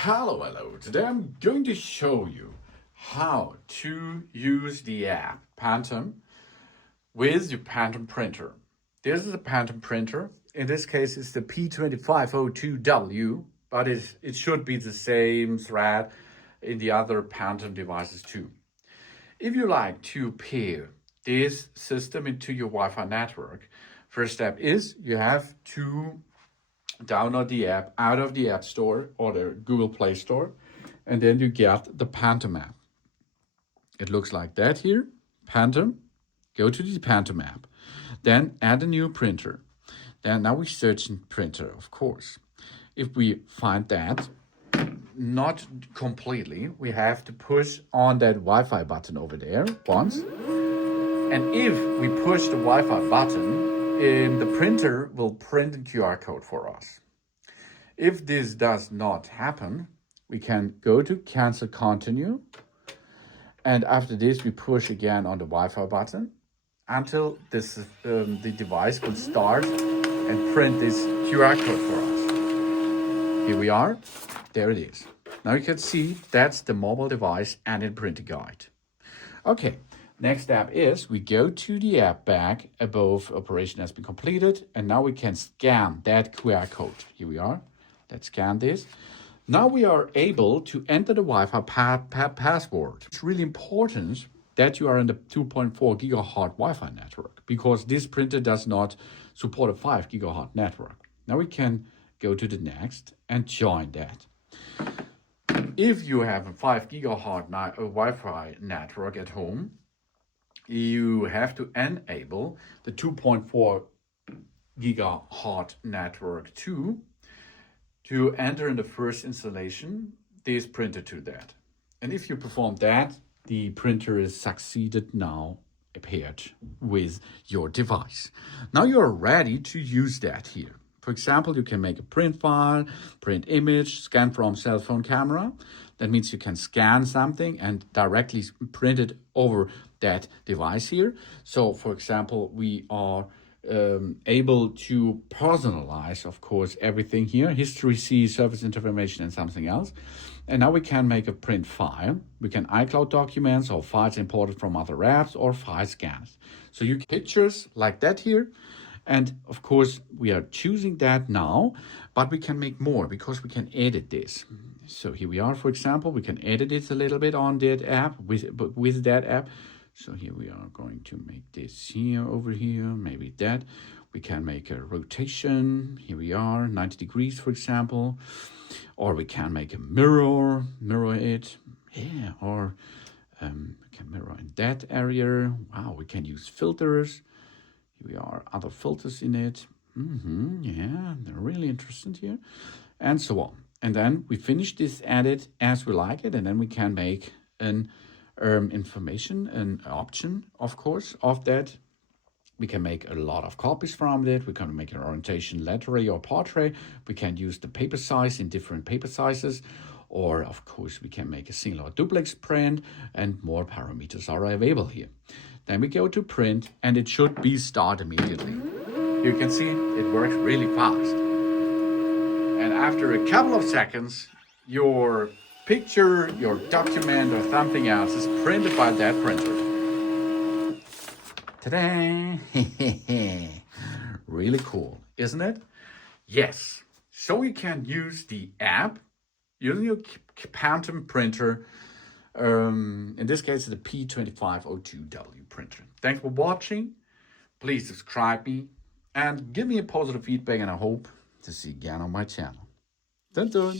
Hello. Today I'm going to show you how to use the app PANTUM with your PANTUM printer. This is a PANTUM printer. In this case, it's the P2502W, but it should be the same thread in the other PANTUM devices too. If you like to pair this system into your Wi-Fi network, first step is you have to download the app out of the App Store or the Google Play Store, and then you get the PANTUM app. It looks like that here. PANTUM. Go to the PANTUM app. Then add a new printer. Then now we search in printer, of course. If we find that not completely, we have to push on that Wi-Fi button over there once. And if we push the Wi-Fi button, the printer will print a QR code for us. If this does not happen, we can go to cancel continue. And after this, we push again on the Wi-Fi button until the device will start and print this QR code for us. Here we are. There it is. Now you can see that's the mobile device and in printer guide. Okay. Next step is we go to the app back above operation has been completed, and now we can scan that QR code. Here we are. Let's scan this. Now we are able to enter the Wi-Fi password. It's really important that you are in the 2.4 gigahertz Wi-Fi network because this printer does not support a 5 gigahertz network. Now we can go to the next and join that. If you have a 5 gigahertz Wi-Fi network at home, you have to enable the 2.4 gigahertz network too to enter in the first installation this printer to that. And if you perform that, the printer is succeeded now paired with your device. Now you're ready to use that here. For example, you can make a print file, print image, scan from cell phone camera. That means you can scan something and directly print it over that device here. So, for example, we are able to personalize, of course, everything here. History, C, service information, and something else. And now we can make a print file. We can iCloud documents or files imported from other apps or file scans. So you get pictures like that here. And of course, we are choosing that now, but we can make more because we can edit this. So here we are, for example, we can edit it a little bit on that app, with that app. So here we are going to make this here, over here, maybe that. We can make a rotation. Here we are, 90 degrees, for example. Or we can make a mirror it. Yeah, or we can mirror in that area. Wow, we can use filters. Here we are, other filters in it. Yeah, they're really interesting here. And so on. And then we finish this edit as we like it. And then we can make an information, an option, of course, of that. We can make a lot of copies from it. We can make an orientation, letter or portrait. We can use the paper size in different paper sizes. Or, of course, we can make a single or duplex print, and more parameters are available here. Then we go to print, and it should be start immediately. You can see it works really fast. And after a couple of seconds, your picture, your document, or something else is printed by that printer. Ta-da! Really cool, isn't it? Yes. So you can use the app using your PANTUM printer. In this case, the P2502W printer. Thanks for watching. Please subscribe me and give me a positive feedback, and I hope to see you again on my channel. Dun dun!